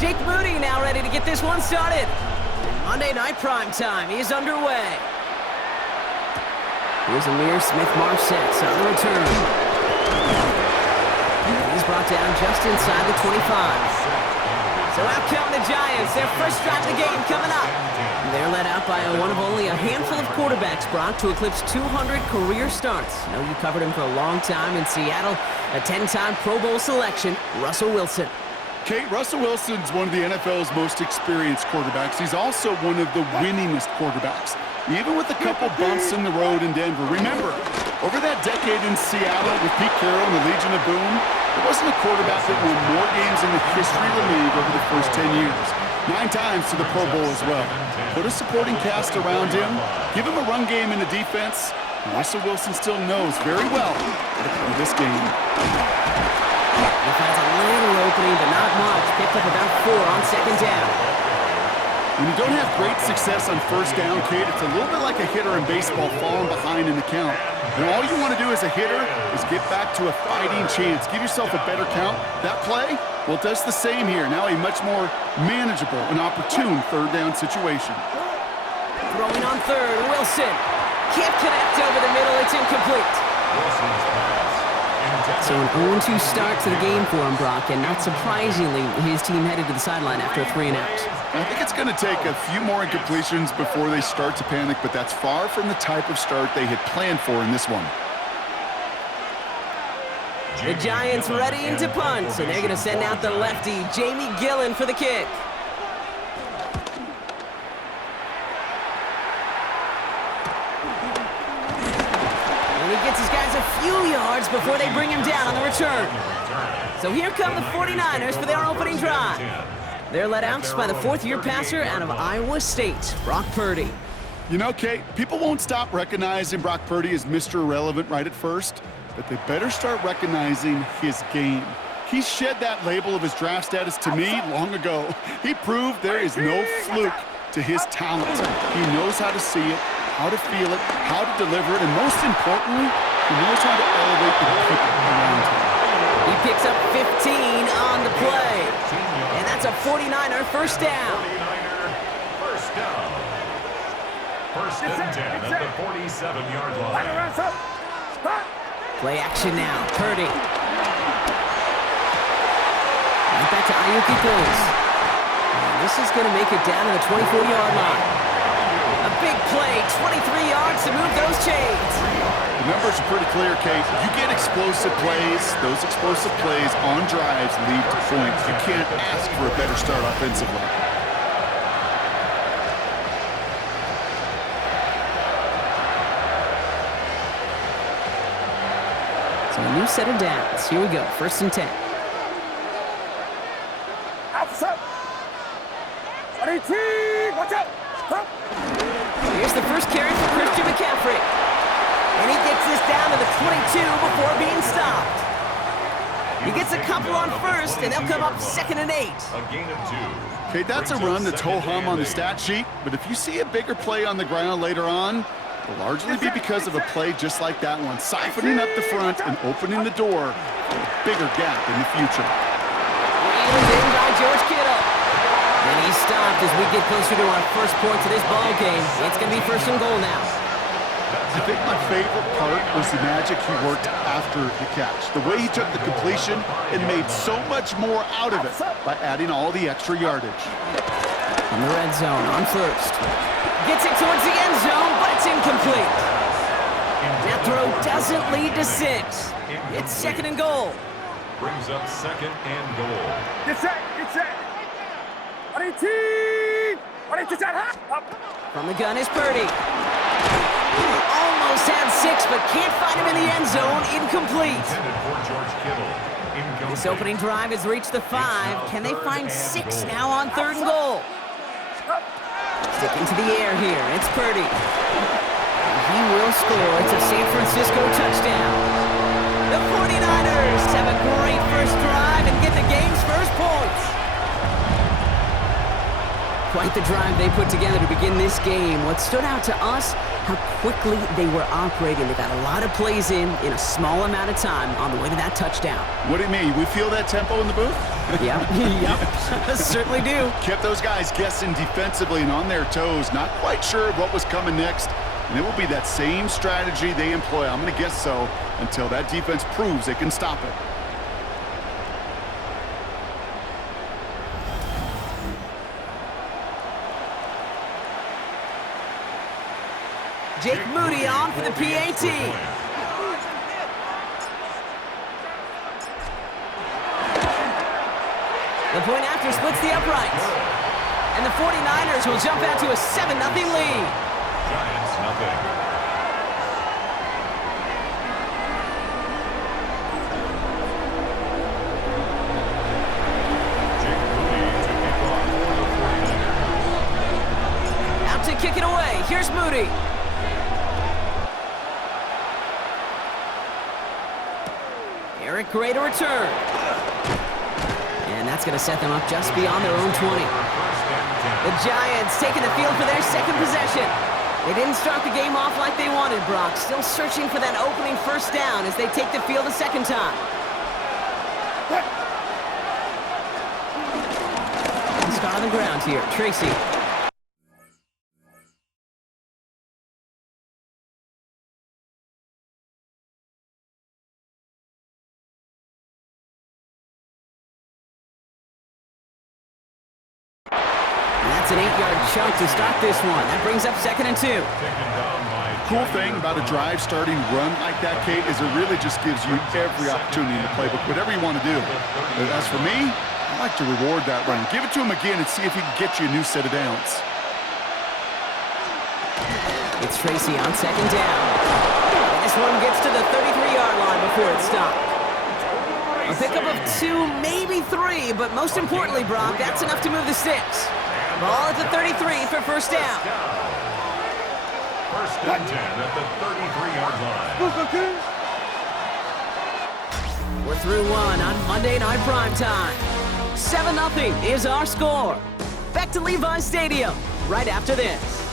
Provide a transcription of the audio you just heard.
Jake Moody now ready to get this one started. Monday Night Primetime is underway. Here's Amir Smith-Marsette's on the return. He's brought down just inside the 25. So out come the Giants. Their first drive of the game coming up. They're led out by one of only a handful of quarterbacks, Brock, to eclipse 200 career starts. I know you covered him for a long time in Seattle. A 10-time Pro Bowl selection, Russell Wilson. Kate, Russell Wilson's one of the NFL's most experienced quarterbacks. He's also one of the winningest quarterbacks, even with a couple bumps in the road in Denver. Remember, over that decade in Seattle with Pete Carroll and the Legion of Boom, there wasn't a quarterback that won more games in the history of the league over the first 10 years. 9 times to the Pro Bowl as well. Put a supporting cast around him, give him a run game in the defense, and Russell Wilson still knows very well how to play this game. He finds a little opening, but not much. Picked up about 4 on second down. When you don't have great success on first down, Kate, it's a little bit like a hitter in baseball falling behind in the count. And all you want to do as a hitter is get back to a fighting chance. Give yourself a better count. That play, well, it does the same here. Now a much more manageable and opportune third down situation. Throwing on third, Wilson. Can't connect over the middle. It's incomplete. So an 0-2 start to the game for him, Brock, and not surprisingly, his team headed to the sideline after a 3-and-out. I think it's going to take a few more incompletions before they start to panic, but that's far from the type of start they had planned for in this one. The Giants ready to punt, and they're going to send out the lefty, Jamie Gillen, for the kick. And he gets his guys a few yards before they bring him down on the return. So here come the 49ers for their opening drive. They're led out by the fourth-year passer out of Iowa State, Brock Purdy. You know, Kate, people won't stop recognizing Brock Purdy as Mr. Irrelevant right at first, but they better start recognizing his game. He shed that label of his draft status to me long ago. He proved there is no fluke to his talent. He knows how to see it, how to feel it, how to deliver it, and most importantly, he knows how to elevate the people around him. He picks up 15 on the play. And that's a 49er first down. First and 10 at the 47-yard line. Play action now. Purdy. Right back to Ayuk he goes. And this is going to make it down to the 24-yard line. A big play, 23 yards to move those chains. The numbers are pretty clear, Kate. You get explosive plays. Those explosive plays on drives lead to points. You can't ask for a better start offensively. So a new set of downs. Here we go. First and 10. Here's the first carry for Christian McCaffrey. And he gets this down to the 22 before being stopped. He gets a couple on first, and they'll come up 2nd and 8. A gain of 2. Okay, that's a run that's ho-hum on the stat sheet, but if you see a bigger play on the ground later on, it'll largely be because of a play just like that one, siphoning up the front and opening the door for a bigger gap in the future. Wheeled in by George Kittle. And he's stopped as we get closer to our first point to this ball game. It's going to be first and goal now. I think my favorite part was the magic he worked after the catch. The way he took the completion and made so much more out of it by adding all the extra yardage. From the red zone on first. Gets it towards the end zone, but it's incomplete. That throw doesn't lead to 6. It's 2nd and goal. Brings up 2nd and goal. Get set. From the gun is Purdy. Almost had 6, but can't find him in the end zone. Incomplete. Intended for George Kittle. Incomplete. This opening drive has reached the 5. Can they find 6 now on 3rd and goal? Sticking to the air here. It's Purdy. And he will score. It's a San Francisco touchdown. The 49ers have a great first drive and get the game's first points. Quite the drive they put together to begin this game. What stood out to us, how quickly they were operating. They got a lot of plays in a small amount of time on the way to that touchdown. What do you mean? We feel that tempo in the booth? Yep, certainly do. Kept those guys guessing defensively and on their toes, not quite sure what was coming next. And it will be that same strategy they employ, I'm going to guess so, until that defense proves they can stop it. Jake Moody on for the PAT. The point after splits the uprights. And the 49ers will jump out to a 7-0 lead. Giants nothing. Jake Moody to kick off for the 49ers. Out to kick it away. Here's Moody. Eric Gray to return. And that's going to set them up just beyond their own 20. The Giants taking the field for their second possession. They didn't start the game off like they wanted, Brock. Still searching for that opening first down as they take the field a second time. Start on the ground here. Tracy. That's an 8-yard chunk to start this one. That brings up 2nd and 2. Cool thing about a drive starting run like that, Kate, is it really just gives you every opportunity in the playbook, whatever you want to do. But as for me, I like to reward that run. Give it to him again and see if he can get you a new set of downs. It's Tracy on 2nd down. And this one gets to the 33-yard line before it's stopped. A pickup of 2, maybe 3, but most importantly, Brock, that's enough to move the sticks. Ball at the 33 for first down. First and 10 at the 33-yard line. We're through one on Monday Night Primetime. 7-0 is our score. Back to Levi's Stadium right after this.